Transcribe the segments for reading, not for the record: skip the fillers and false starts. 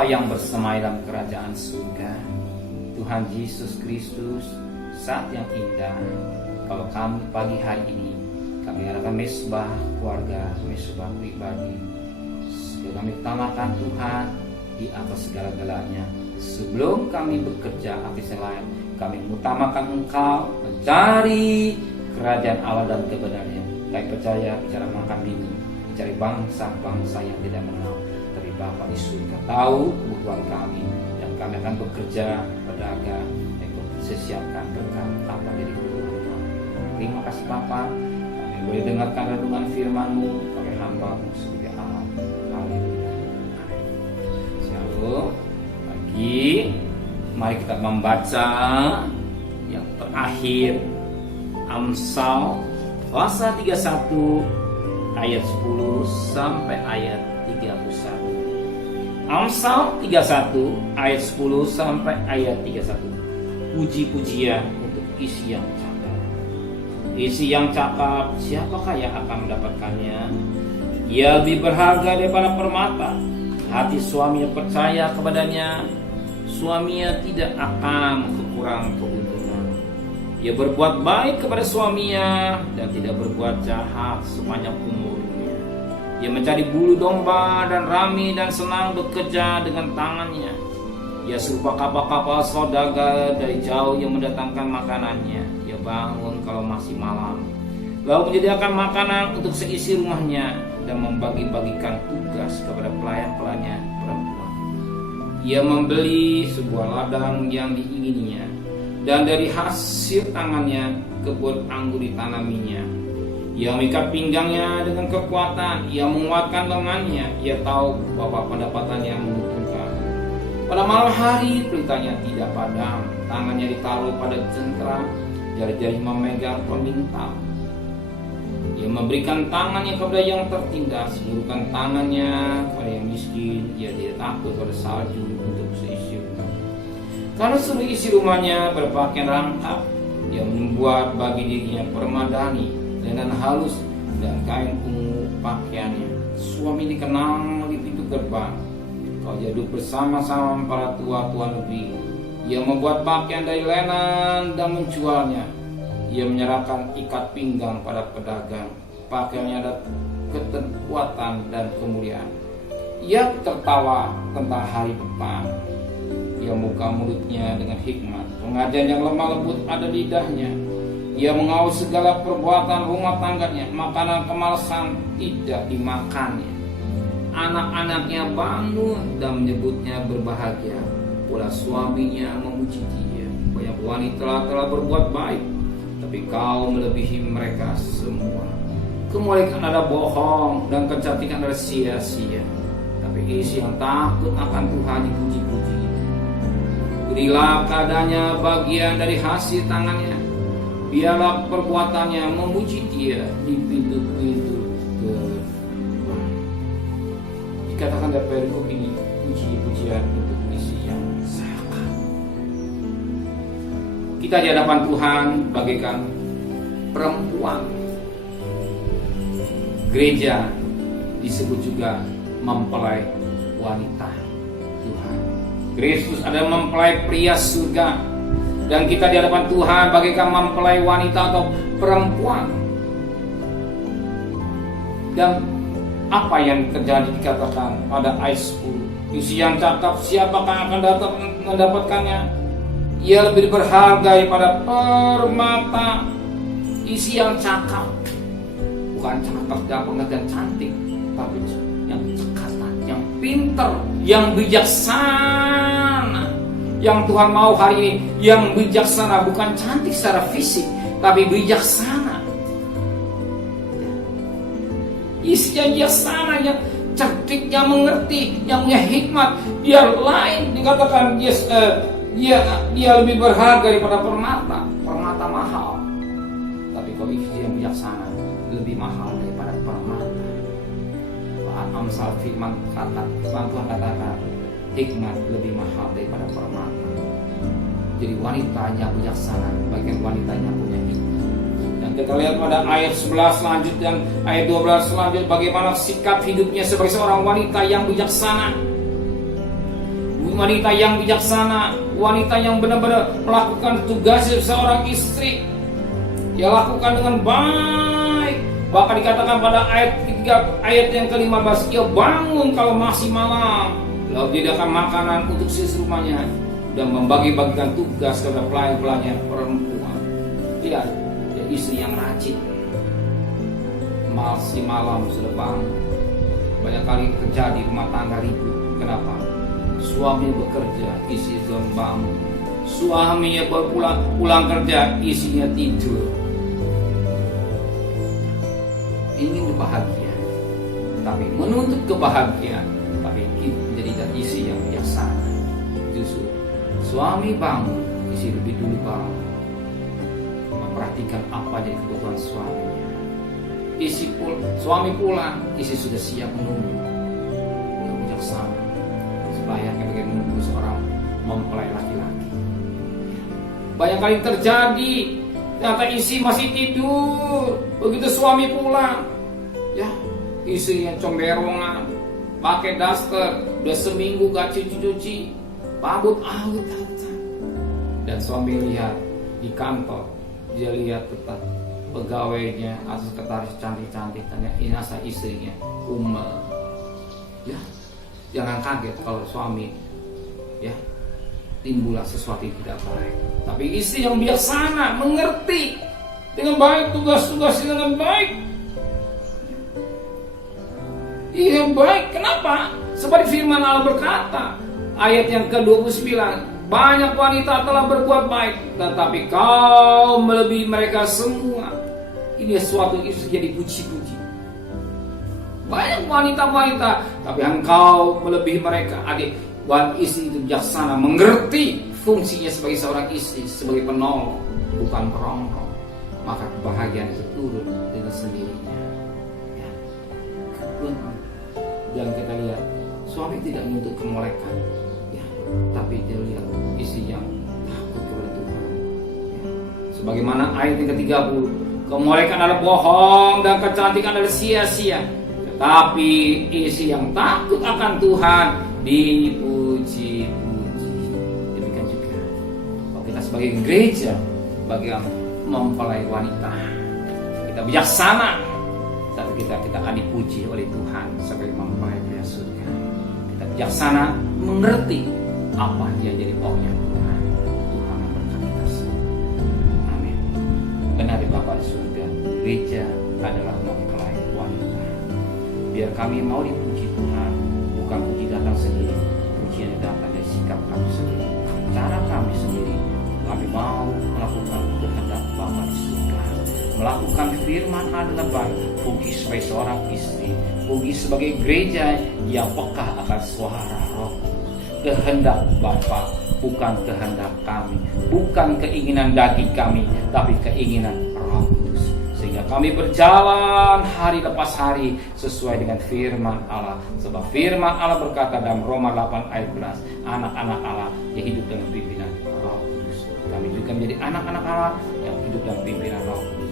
Bapa yang bersemai dalam kerajaan surga, Tuhan Yesus Kristus, saat yang indah kalau kami pagi hari ini kami adakan mesbah keluarga, mesbah pribadi. Kami utamakan Tuhan di atas segala-galanya. Sebelum kami bekerja aktif lain, kami mengutamakan Engkau, mencari kerajaan Allah dan kebenarannya. Kami percaya bicara makan minum, mencari bangsa-bangsa yang tidak mengenal, tapi Bapa di surga tahu kebutuhan kami, dan kami akan bekerja, berdagang, untuk siapkan berkat apa dari kebutuhan kami. Terima kasih Bapa, kami boleh dengarkan renungan firman-Mu pakai hamba-Mu sebagai alat. Haleluya. Amin. Shalom. Pagi, mari kita membaca yang terakhir, Amsal pasal 31 ayat 10 sampai ayat 31. Amsal 31 ayat 10 sampai ayat 31. Puji-pujian untuk isi yang cakap. Isi yang cakap, siapakah yang akan mendapatkannya? Ia lebih berharga daripada permata. Hati suaminya percaya kepadanya, suaminya tidak akan kekurangan keuntungan. Ia berbuat baik kepada suaminya dan tidak berbuat jahat sepanjang umurnya. Ia mencari bulu domba dan rami dan senang bekerja dengan tangannya. Ia serupa kapal-kapal saudagar dari jauh yang mendatangkan makanannya. Ia bangun kalau masih malam, lalu menyediakan makanan untuk seisi rumahnya dan membagi-bagikan tugas kepada pelayan-pelayannya perempuan. Ia membeli sebuah ladang yang diingininya, dan dari hasil tangannya kebun anggur ditanaminya. Ia mengikat pinggangnya dengan kekuatan, ia menguatkan lengannya. Ia tahu bahwa pendapatannya menguntungkan. Pada malam hari pelitanya tidak padam, tangannya ditaruh pada jentera, jari-jari memegang pemintal. Ia memberikan tangannya kepada yang tertindas, menurunkan tangannya kepada yang miskin. Ia tidak takut pada salju untuk seisi rumah. Karena seluruh isi rumahnya berpakaian rangkap, ia membuat bagi dirinya permadani, lenan halus dan kain ungu pakaiannya. Suami dikenal di pintu gerbang. Kau duduk bersama-sama para tua-tua negeri. Ia membuat pakaian dari lenan dan menjualnya. Ia menyerahkan ikat pinggang pada pedagang. Pakaiannya ada kekuatan dan kemuliaan. Ia tertawa tentang hari depan. Ia buka mulutnya dengan hikmat. Pengajian yang lemah lembut ada di lidahnya. Ia mengawal segala perbuatan rumah tangganya. Makanan kemalasan tidak dimakannya. Anak-anaknya bangun dan menyebutnya berbahagia. Pula suaminya memuji dia. Banyak wanita telah berbuat baik, tapi kau melebihi mereka semua. Kemuliaan ada bohong dan kecantikan ada sia-sia, tapi isi yang takut akan Tuhan dipuji-puji. Berilah padanya bagian dari hasil tangannya. Biarlah perbuatannya memuji dia di pintu-pintu gerbang. Dikatakan dalam perikop ini, puji-pujian untuk isi yang cakap. Kita di hadapan Tuhan bagaikan perempuan. Gereja disebut juga mempelai wanita Tuhan. Kristus adalah mempelai pria surga, dan kita di hadapan Tuhan bagaikan mempelai wanita atau perempuan. Dan apa yang terjadi dikatakan pada ayat 10, isi yang cakap, siapakah akan datang mendapatkannya? Ia lebih berharga daripada permata. Isi yang cakap, bukan cakap dalam pengertian cantik, tapi yang cekatan, yang pintar, yang bijaksana. Yang Tuhan mau hari ini, yang bijaksana, bukan cantik secara fisik, tapi bijaksana. Isi yang bijaksana, yang cerdik, yang mengerti, yang punya hikmat. Dia lain, dikatakan dia lebih berharga daripada permata. Permata mahal, tapi kalau isi yang bijaksana lebih mahal daripada permata. Amsal firman Tuhan katakan, hikmat lebih mahal daripada permata. Jadi wanita yang bijaksana, bagian wanita yang punya hikmat. Dan kita lihat pada ayat 11 selanjutnya dan ayat 12 selanjutnya, bagaimana sikap hidupnya sebagai seorang wanita yang bijaksana. wanita yang bijaksana, wanita yang benar-benar melakukan tugas seorang istri. Dia lakukan dengan baik. Bahkan dikatakan pada ayat yang ke-15, ia bangun kalau masih malam, lalu menyediakan makanan untuk sisi rumahnya dan membagi-bagikan tugas kepada pelayan-pelayan perempuan. Lihat, dia istri yang rajin. Masih malam sudah bangun. Banyak kali terjadi rumah tangga ribut. Kenapa? Suami bekerja, istri belum bangun. Suaminya baru pulang kerja, istrinya tidur. Ingin bahagia, tapi menuntut kebahagiaan, tapi menjadi istri yang bijaksana. Justru suami bangun, istri lebih dulu bangun, memperhatikan apa jadi kebutuhan suaminya. Suami pulang, istri sudah siap menunggu. Yang bijaksana, selayaknya bagaimana menunggu seorang mempelai laki-laki. Banyak kali terjadi, ternyata istri masih tidur. Begitu suami pulang, ya istri yang comberongan, pakai daster, udah seminggu gak cuci-cuci, pabut awet. Dan suami lihat di kantor, dia lihat tetap pegawainya atau sekretaris cantik-cantik, tanya ini asal istrinya umel. Ya, jangan kaget kalau suami ya timbullah sesuatu yang tidak baik. Tapi istri yang bijaksana mengerti dengan baik tugas-tugasnya dengan baik. Iya baik, kenapa? Seperti firman Allah berkata, ayat yang ke-29, banyak wanita telah berbuat baik, tetapi kau melebihi mereka semua. Ini suatu istri jadi puji-puji. Banyak wanita-wanita, tapi engkau melebihi mereka. Adik, istri itu bijaksana, mengerti fungsinya sebagai seorang istri, sebagai penolong, bukan perongrong. Maka kebahagiaan itu turun dengan sendirinya. Ya. Dan kita lihat suami tidak menuntut kemolekan, ya, tapi dia lihat istri yang takut kepada Tuhan. Ya. Sebagaimana ayat yang ke-30, kemolekan adalah bohong dan kecantikan adalah sia-sia. Tetapi istri yang takut akan Tuhan dipuji-puji. Demikian juga kalau kita sebagai gereja, bagi mempelai wanita, kita bijaksana, tapi kita akan dipuji oleh Tuhan sebagai mempelai pria surga. Kita bijaksana, mengerti apa yang jadi maunya Tuhan. Tuhan memberkati kita semua. Amin. Benar di Bapa di surga, gereja adalah mempelai wanita. Biar kami mau dipuji Tuhan, bukan puji datang sendiri, pujian datang dari sikap kami sendiri, cara kami sendiri. Kami mau melakukan kehendak Bapa di surga, melakukan firman adalah baik. Puji sebagai seorang istri, puji sebagai gereja yang peka akan suara Roh. Kehendak Bapa, bukan kehendak kami, bukan keinginan daging kami, tapi keinginan Roh Kudus. Sehingga kami berjalan hari lepas hari sesuai dengan firman Allah. Sebab firman Allah berkata dalam Roma 8 ayat 11, anak-anak Allah yang hidup dengan pimpinan Roh Kudus. Kami juga menjadi anak-anak Allah yang hidup dalam pimpinan Roh Kudus.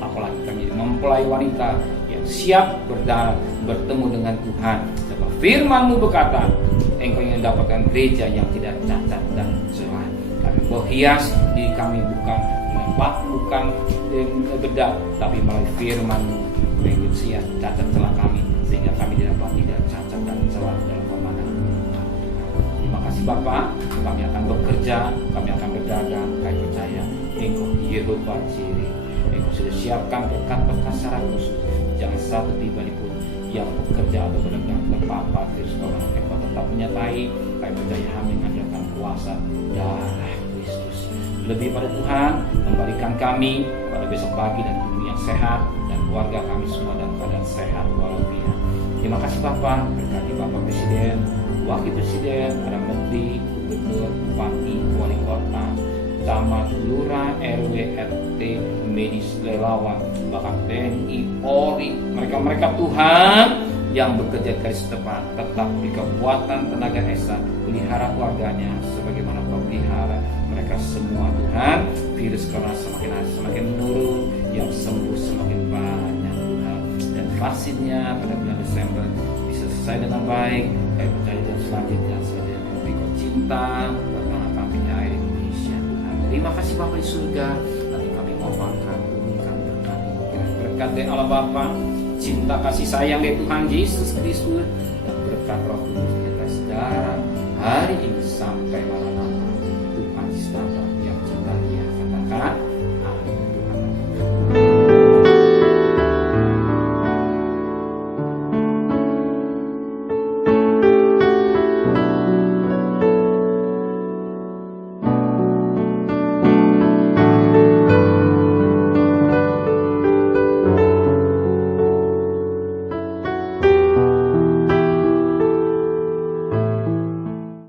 Apalagi kami menjadi mempelai wanita yang siap bertemu dengan Tuhan. Sebab firman-Mu berkata, engkau yang mendapatkan gereja yang tidak cacat dan celah. Kami berhias diri kami bukan bedak, tapi melalui firman-Mu yang siap cacat celah kami, sehingga kami tidak cacat dan celah dalam pemandangan Tuhan. Terima kasih Bapak, kami akan bekerja, kami akan berdagang, kami percaya engkau Yehova Jireh. Engkau sudah siapkan berkat-berkat secara khusus. Jangan satu pribadi pun yang bekerja atau berdagang terpapar virus corona. Engkau tetap menyertai. Kami percaya kami mengandalkan kuasa darah Kristus. Lebih pada Tuhan, kembalikan kami pada besok pagi dan tubuh yang sehat, dan keluarga kami semua dalam keadaan sehat walafiat. Terima kasih Bapak, berkati Bapak Presiden, Wakil Presiden, para Menteri, Gubernur, Bupati, Wali Kota, Camat, Lurah, RW, RT, medis, relawan, bahkan TNI, Polri, mereka Tuhan yang bekerja garis depan, tetap di kekuatan tenaga esa, pelihara keluarganya sebagaimana Kau pelihara mereka semua Tuhan. Virus corona semakin menurun, yang sembuh semakin banyak Tuhan, dan vaksinnya pada bulan Desember bisa selesai dengan baik. Kami percaya dan selanjutnya saja kita, buat tanah kami di air Indonesia Tuhan. Terima kasih Bapa di surga, nanti kami mau makan, turunkan berkat, berkat dari Allah Bapa, cinta kasih sayang dari Tuhan Yesus Kristus, dan berkat Roh Kudus